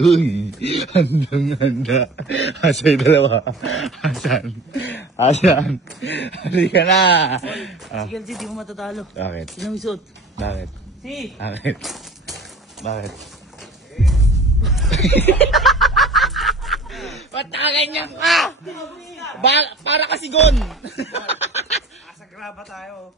Uy, handang-handa. Asa yung dalawa? Asan? Halika na. Sige, LG, di mo matatalo. Bakit? Sino may suot? Bakit? Si! Bakit? Ba't nakaganyan ka? Para kasigon. Asa graba tayo.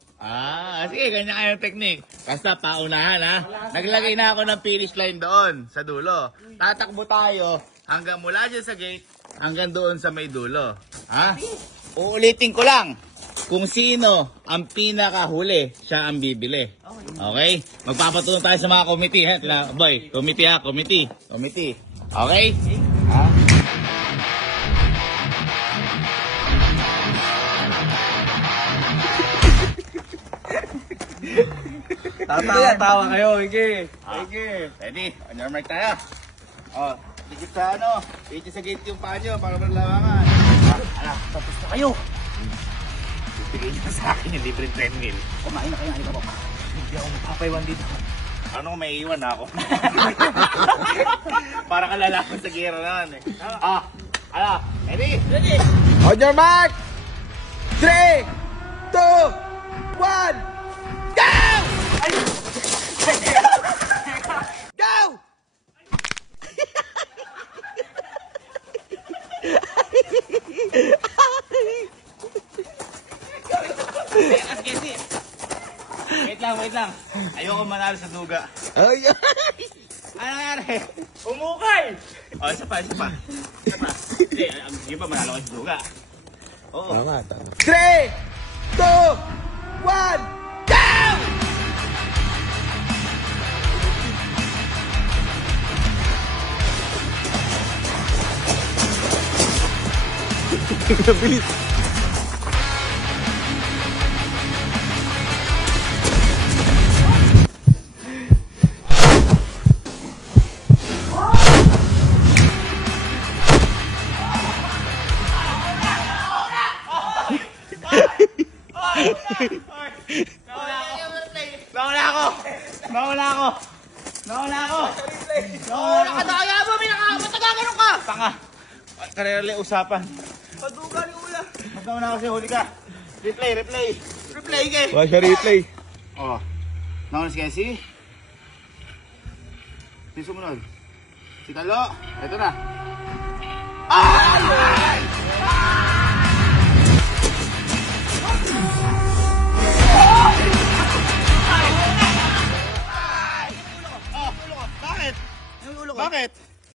Sige, ganyan kayong technique. Basta paunahan ha. Naglagay na ako ng finish line doon, sa dulo. Tatakbo tayo hanggang mula dyan sa gate, hanggang doon sa may dulo. Ha? Uulitin ko lang. Kung sino ang pinakahuli, siya ang bibili. Okay? Magpapatulong tayo sa mga committee. Ha? Boy, committee ha, committee. Okay? Ha? Tatawa kayo, Ike. Ready? On your mark tayo. Dikit sa dikit sa gate yung paa nyo para malawangan. Tapos na kayo. Bigay niya sa akin yung libreng 10,000. Kumain na kayo, halika pa. Hindi ako magpapaiwan dito. Ano kung may iwan ako? Para kalalaman sa gera naman eh. Ready? On your mark! 3, 2, 1, go! Go! Wait lang. Ayoko manalo sa duga. Oh, yeah. Ano nangyari? Umukay! Isa pa. Hindi, sige pa manalo kayo sa duga. Oo. Tama. 3, 2, 1, go! Bilis. Nauna ako! Nakadaya mo! Matagaganong ka! Tanga! Kareli usapan. Paduga ni Ula. Magkauna ako siya, huli ka. Replay. Replay, Ike. Wala siya replay. Nauna si Kenzie. Sino sumunod? Si Talo. Ito na. Bakit?